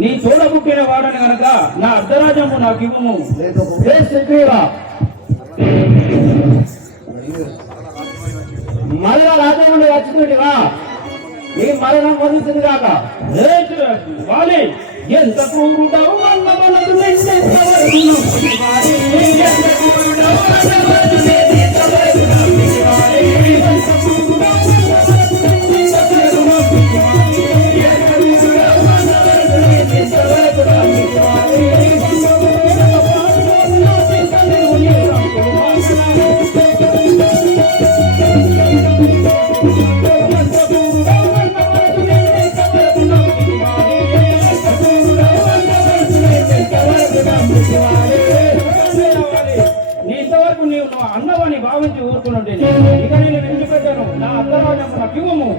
నీ చూడబుట్టిన వాడని గనక నా అర్ధరాజ్యము నాకు ఇవ్వము. మరణ రాజ్యం నుండి వచ్చినట్టుగా నీ మరణం పొందుతుంది కాక. వాలి ఎంత కూరుడవు అన్న మనకు ఇంతవరకు నీవు అన్నవాన్ని భావించి ఊరుకున్నట్టే ఇక నేను విడిచిపెట్టాను. నా అర్ధరాజ్యం నాకు ఇవ్వము.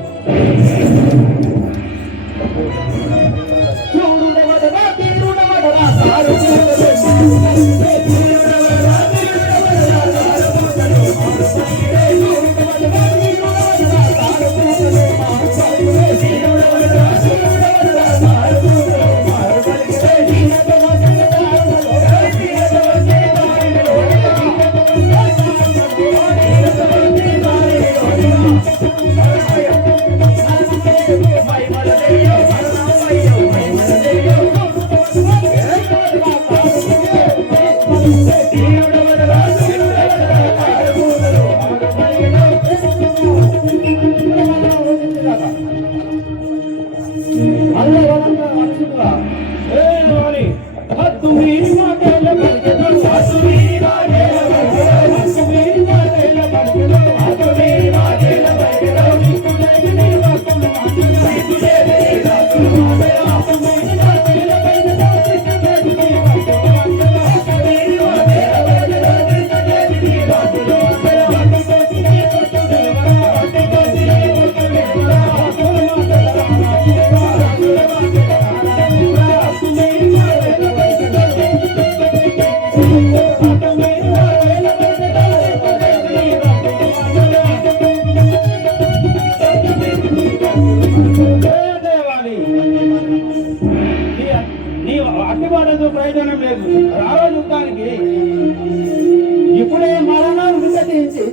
ప్రయోజనం లేదు. రావా యుద్ధానికి ఇప్పుడే మరణం వికటించి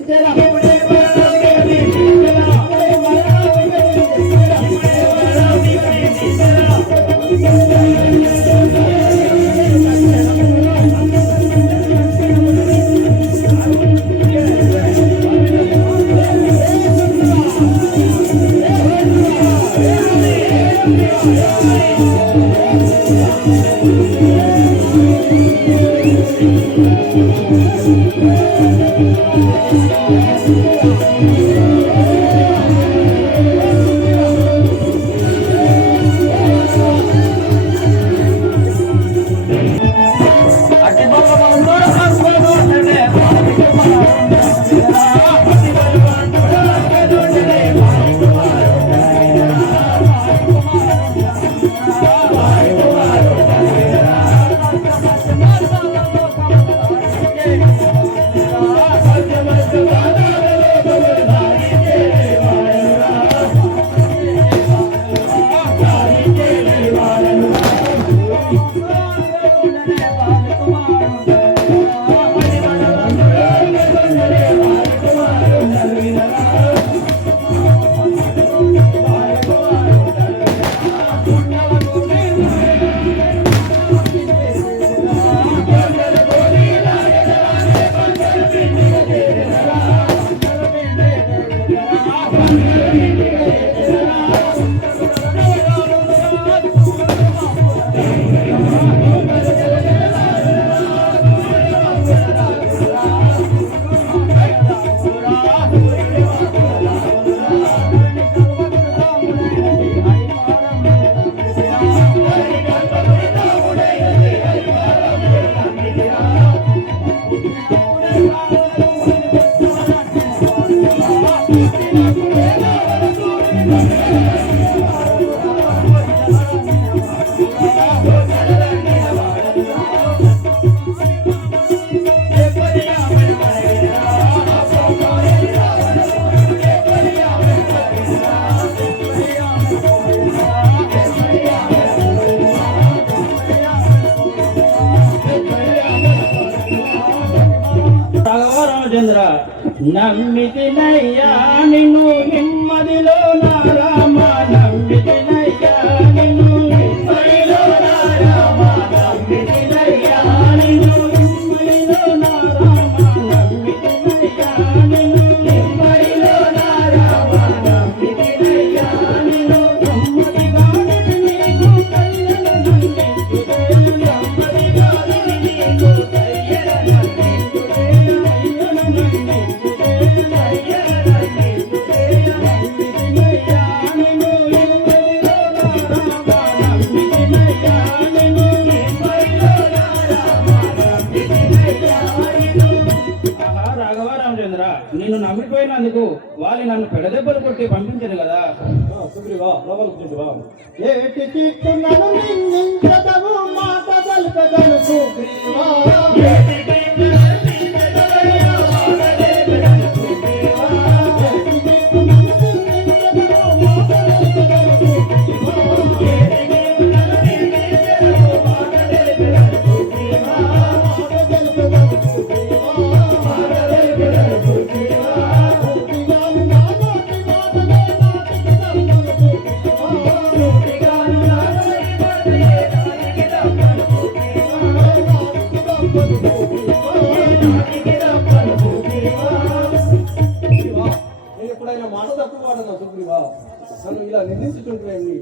నమ్మితినయ్యా నిన్ను నిమ్మదిలో నా రామ నమ్మితినయ్యా నిన్ను నిమ్మదిలో నా రామ నమ్మితినయ్యా నిన్ను నిమ్మదిలో నా రామ నమ్మితినయ్యా నిన్ను నిమ్మదిలో నా రామ నమ్మితినయ్యా నిన్ను నమ్మదిగా నీకు కయ్యన నన్నించుదే నమ్మదిగా నీకు కయ్యన నన్నించుదే కయ్యన నన్నించుదే కయ్యన నన్నించుదే నమ్మితినయ్యా నిన్ను నిమ్మదిలో నా రామ నమ్మితినయ్యా నిన్ను నిమ్మదిలో నా రామ నమ్మితినయ్యా నిన్ను. ఆహా రాఘవ రామచంద్ర, నిన్ను నమ్మిపోయినందుకు వాళ్ళు నన్ను పెడదెబ్బలు కొట్టి పంపించను కదా. సుగ్రీవా లోపలికి కూర్చుంటువా? ఏటి చిక్కునను నిందించదవు మాట గల్పదను సుగ్రీవా. నేను ఎప్పుడైనా మాట తప్పు వాడనా సుగ్రీవా? నన్ను ఇలా నిందించుకుంటున్నాయి.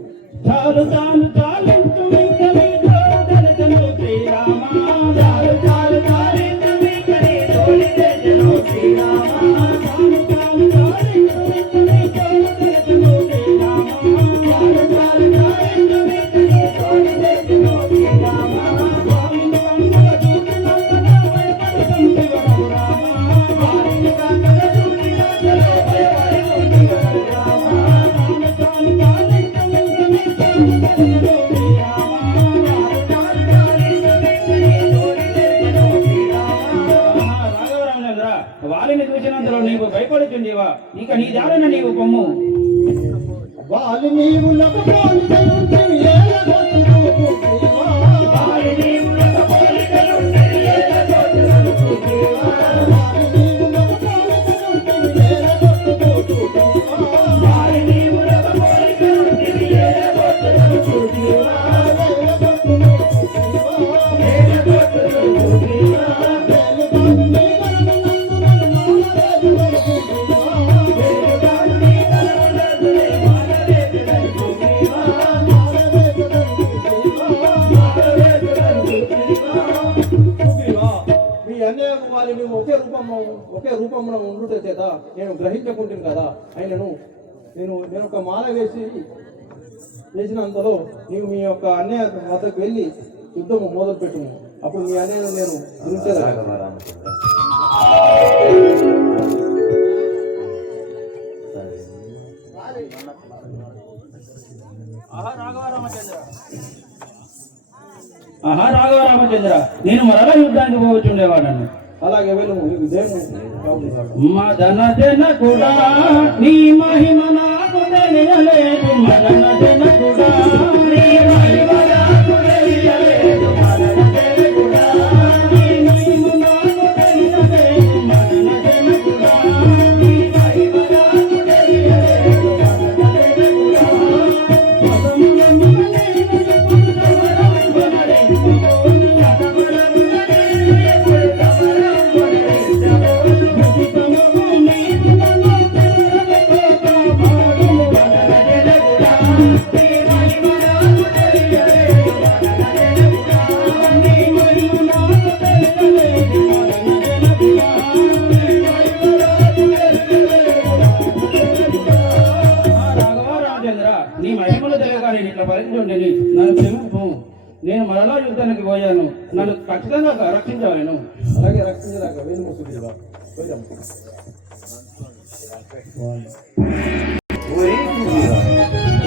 చాలు చాలు చాలించు ఇంక నీతో దళితను శ్రీరామ చాలు చాలు చాలించు ఇంక నీతో దళితను శ్రీరామ చాలు చాలు చాలించు ఇంక నీతో దళితను శ్రీరామ చాలు చాలు చాలించు ఇంక నీతో దళితను శ్రీరామ వారిని కన్నుల చూసినంతగా భయపడుతుంటివను రామ వారిని కన్నుల చూసినంతగా భయపడుతుంటివను రామ చాలు చాలు చాలించు ఇంక నీతో దళితను రాఘవరామచంద్ర, వారిని చూసినంతలో నీవు భయపడుచుండేవా? ఇక నీ దారిన నీవు పొమ్ము. వాలి నీవు లకపోలికలుంటివి ఏలగొట్టును సుగ్రీవా. వారి నీవు లకపోలికలుంటివి ఏలగొట్టును సుగ్రీవా. వాలి నీవు లకపోలికలుంటివి ఏలగొట్టును సుగ్రీవా. వారి నీవు లకపోలికలుంటివి ఏలగొట్టును సుగ్రీవా. ఏలగొట్టును సుగ్రీవా. ఏలగొట్టును సుగ్రీవా. వేలుగాను నీగలను నందునను మానవేగులను సుగ్రీవా. వేలుగాను నీ కలవలదులే మానవేగులను సుగ్రీవా. మానవేగులను సుగ్రీవా. మానవేగులను సుగ్రీవా. సుగ్రీవా, మీ అన్నయ్య వారిని ఒకే రూపంలో ఉండుట చేత నేను గ్రహించకుంటుంది కదా. అయినను నేను ఒక మాల వేసినంతలో నీవు మీ యొక్క అన్నయ్య వద్దకు వెళ్ళి యుద్ధము మొదలు పెట్టుము. అప్పుడు మీ అన్నయ్యను నేను గురించేదా. ఆహా రాఘవరామచంద్ర, నేను మరలా యుద్ధానికి పోవచ్చుండేవాడను. అలాగే వెళ్ళు, నీకు దేవుడు మదన జన కూడా నీ మహిమ నాకు తెలియలేదు. మదన జన కూడా నీ మహిమ నాకు తెలియలేదు. మదన జన కూడా నీ మహిమ నాకు తెలియలేదు. మదన జన కూడా నీ మహిమ నాకు తెలియలేదు. మదన జన కూడా పదముల మనలేను ఎప్పుడు సమరం కొనరించబోను. పదముల మనలేను ఎప్పుడు సమరం కొనరించబోను. ప్రతిపదము నీకు నన్ను తెల్లలతో కాపాడుము. మదన జన కూడా నీ మహిమ నాకు తెలియలేదు. మదన జన కూడా నీ మహిమ నాకు తెలియలేదు. మదన జన కూడా నీ మహిమ నాకు తెలియలేదు. రాఘవరామచంద్ర, నీ మహిమలు తెలియక నేను ఇట్లా భరించుండేది. నన్ను క్షమింపు. నేను మరలా యుద్ధానికి పోయాను. నన్ను ఖచ్చితంగా రక్షించవలను. అలాగే రక్షించదాకా వెళ్ళు సుగ్రీవా. పోయిరాము.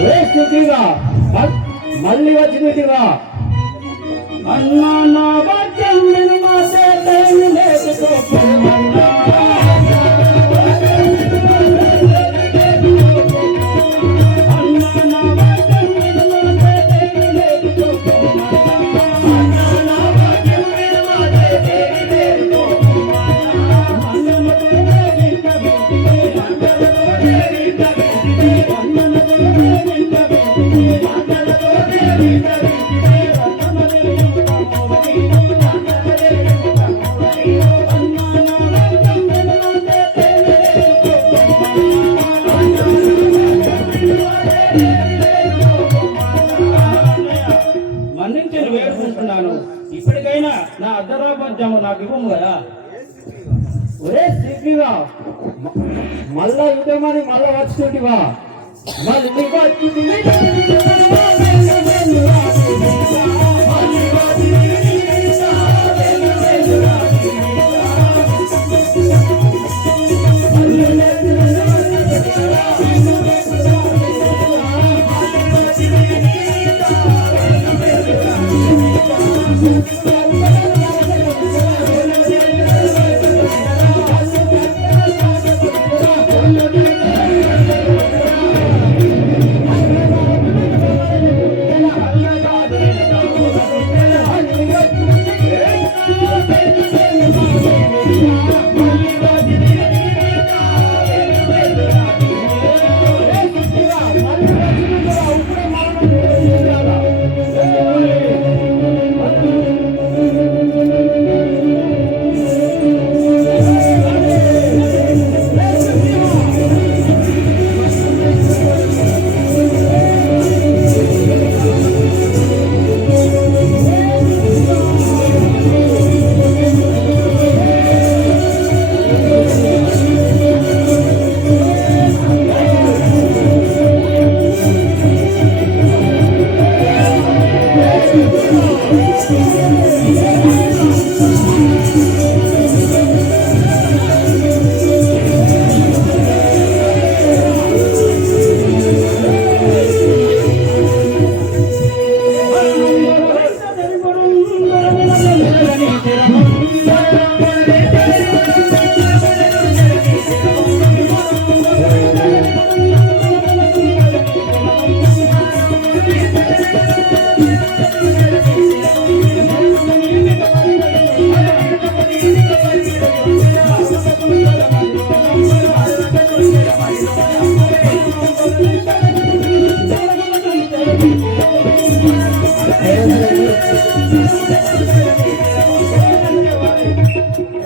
ఏ సుగ్రీవా, మళ్ళీ వచ్చినట్టుగా అన్నా నా వాక్యం విను మా చేతను లేదుకోమన్నా. అన్నా నా వాక్యం విను మా చేతను లేదుకోమన్నా. అన్నా నా వాక్యం విను మా చేతను లేదుకోమన్నా. అన్నము నా అర్ధరా పంచము నాకు ఇవ్వము కదా. ఒరే సిగ్గుగా మళ్ళా యుద్ధమని మళ్ళా వచ్చుకుంటివా మళ్ళీ నీకు వచ్చింది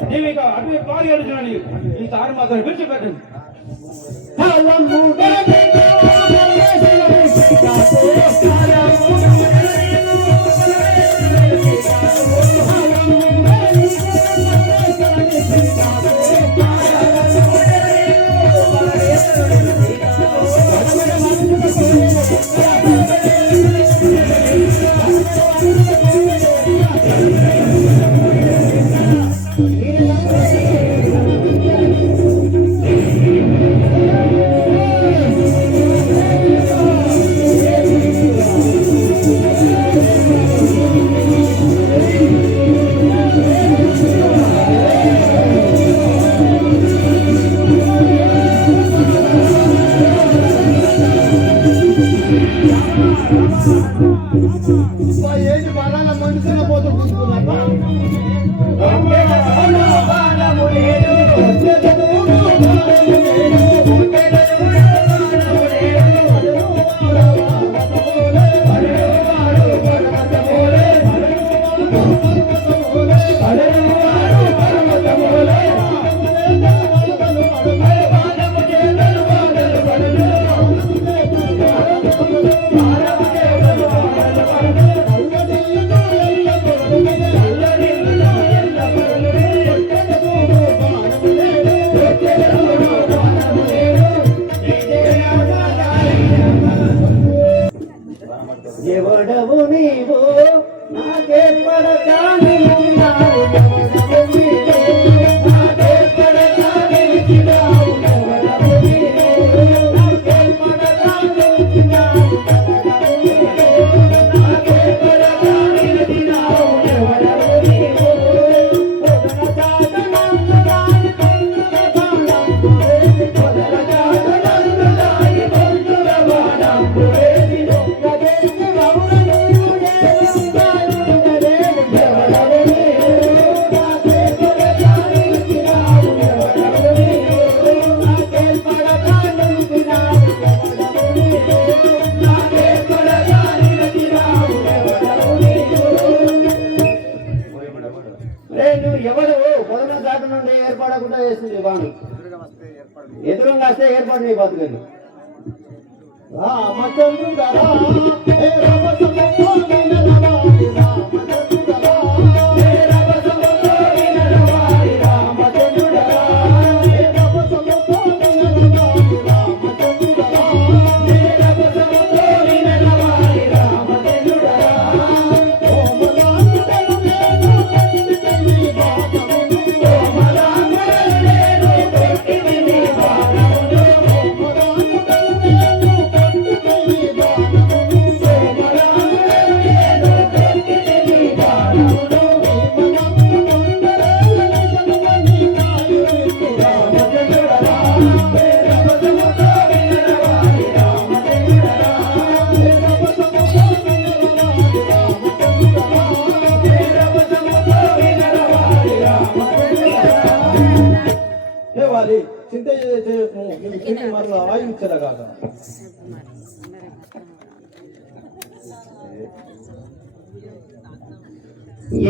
నీవిక అటు పాలు ఏడుచున్నాను ఈసారి మాత్రం విడిచిపెట్టండి. ఏంటి బాగా మనుషుల పోతూ కూర్చున్నారా ఎవడవు నీవు నాకే పడతాను ఎవడవు నీవు నాకే పడతాను ఎవడవు నీవు నాకే పడతాను నాకే పడతాను ఎవడవు నీవు ఎవరు కొడన దాటి నుండి ఏర్పడకుండా చేస్తుంది వాడు ఎదురుగా వస్తే ఏర్పాటు నీ బతుకని రామచంద్రుడా ఏ రామచంద్రుడా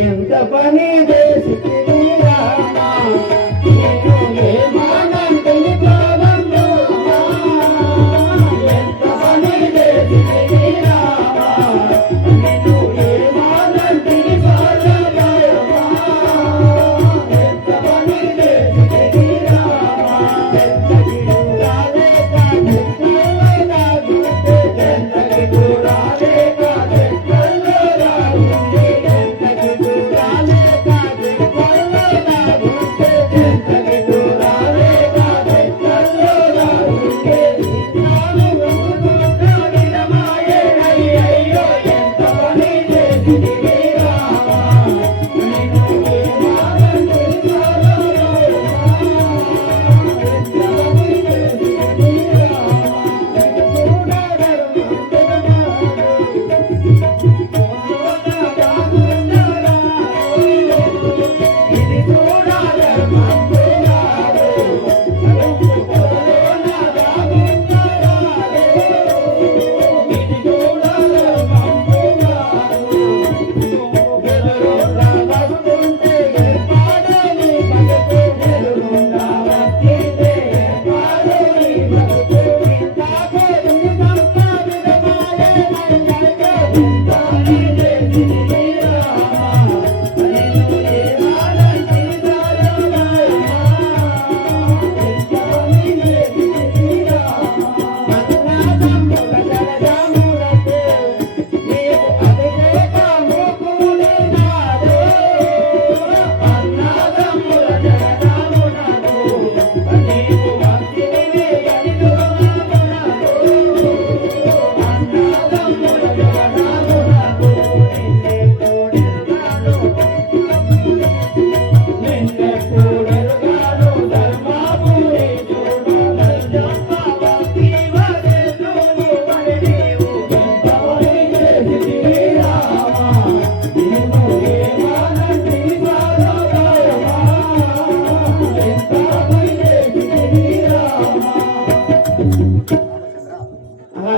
ఎంత పని చేసి రామా నేను ఏమానంటే ప్రారంభమా ఎంత పని చేసి రామా నేను ఏమానంటే ప్రారంభమా ఎంత పని చేసి రామా ఎంత గిడురాలే కాదులే నాగుతే ఎంత గిడురాలే కాదులే రాగుతే ఎంత గిడురాలే కాదులే నాగుతే ఎంత గిడురాలే కాదులే రాగుతే నాను గుణమాయే అయ్యయ్యో ఎంత పని చేసి రామా నేను ఏమానంటే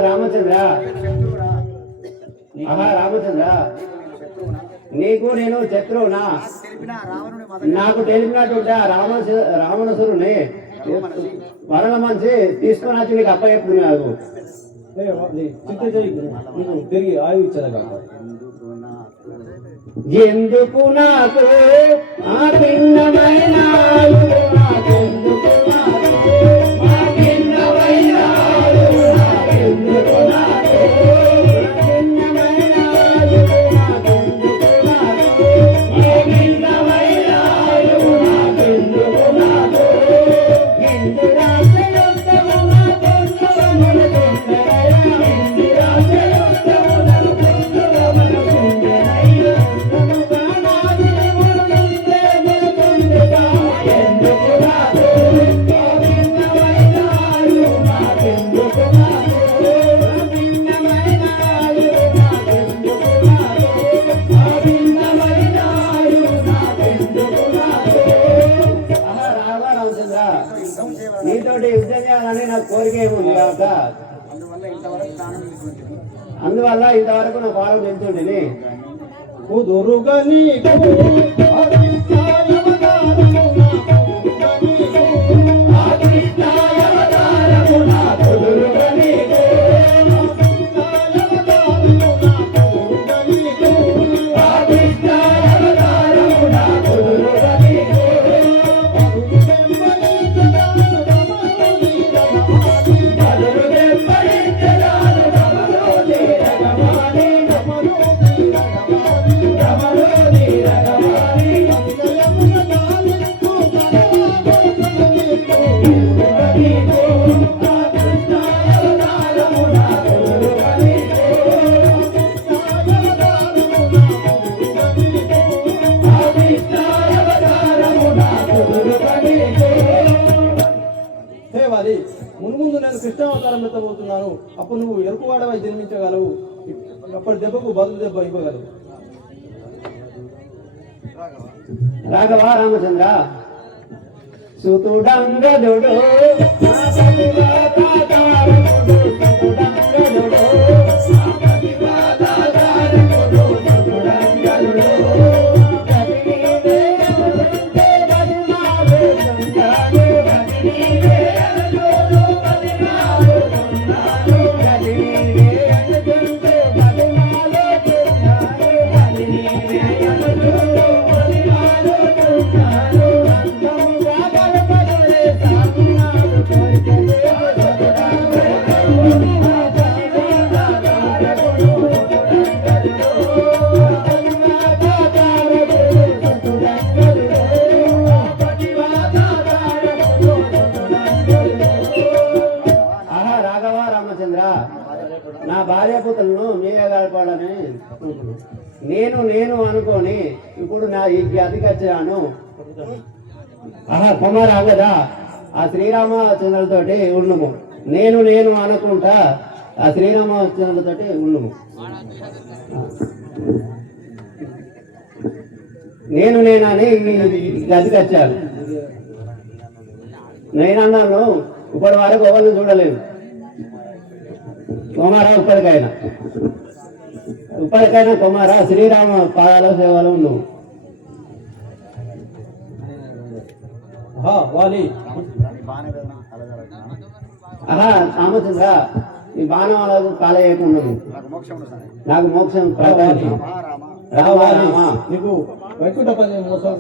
రామచంద్ర రామచంద్ర నీకు నేను శత్రువునా నాకు తెలిపినటువంటి రావణసురుని మరణ మనిషి తీసుకొని వచ్చి నీకు అప్పచెప్తుంది నాకు చింత చేయకు నీకు తిరిగి ఆయువు ఇచ్చదగా ఎందుకు నాకు ఆ భిన్నమైన ఆయువు నాకెందుకు నాకు ఆ భిన్నమైన ఆయువు నాకెందుకు నాకు భిన్నమైన ఆయువు నాకెందుకు నాకు ఆ భిన్నమైన ఆయువు నాకెందుకు నాకు ఎందు రాజయుద్ధము నా తొందరమున తొందరయ్యా ఎందు రాజయుద్ధము నా తొందరమున తొందరయ్యా నీతోటి యుద్ధం చేయాలని నాకు కోరిక ఏముంది కాక అందువల్ల ఇంతవరకు నా పాలన తెలుసుండి కుదురుగా నీకు మున్ముందు నేను కృష్ణావతారం ఎత్తబోతున్నాను. అప్పుడు నువ్వు ఎరుకువాడవై జన్మించగలవు. అప్పటి దెబ్బకు బదులు దెబ్బ ఇవ్వగలవు. రాఘవ రామచంద్ర సుతుడంగదుడు భార్యాపుత్రులను మీరే గడపాలని అనుకున్నాను. నేను అనుకొని ఇప్పుడు నా ఈ గదికి వచ్చాను. కుమారా కదా ఆ శ్రీరామచంద్రులతోటి ఉండుము. నేను అనుకుంటా ఆ శ్రీరామచంద్రులతోటి ఉండుము. నేనని గదికి వచ్చాను. నేనన్నాను ఇప్పటి వరకు ఎవరిని చూడలేదు కుమారా. ఇప్పటికైనా కుమారా శ్రీరామ పాదాల సేవలో నువ్వు. వాలి రామచంద్ర ఈ బాణాలకు కాలేయకుండా నాకు మోక్షం ప్రదాని. నీకు వైకుంఠ పని మోసం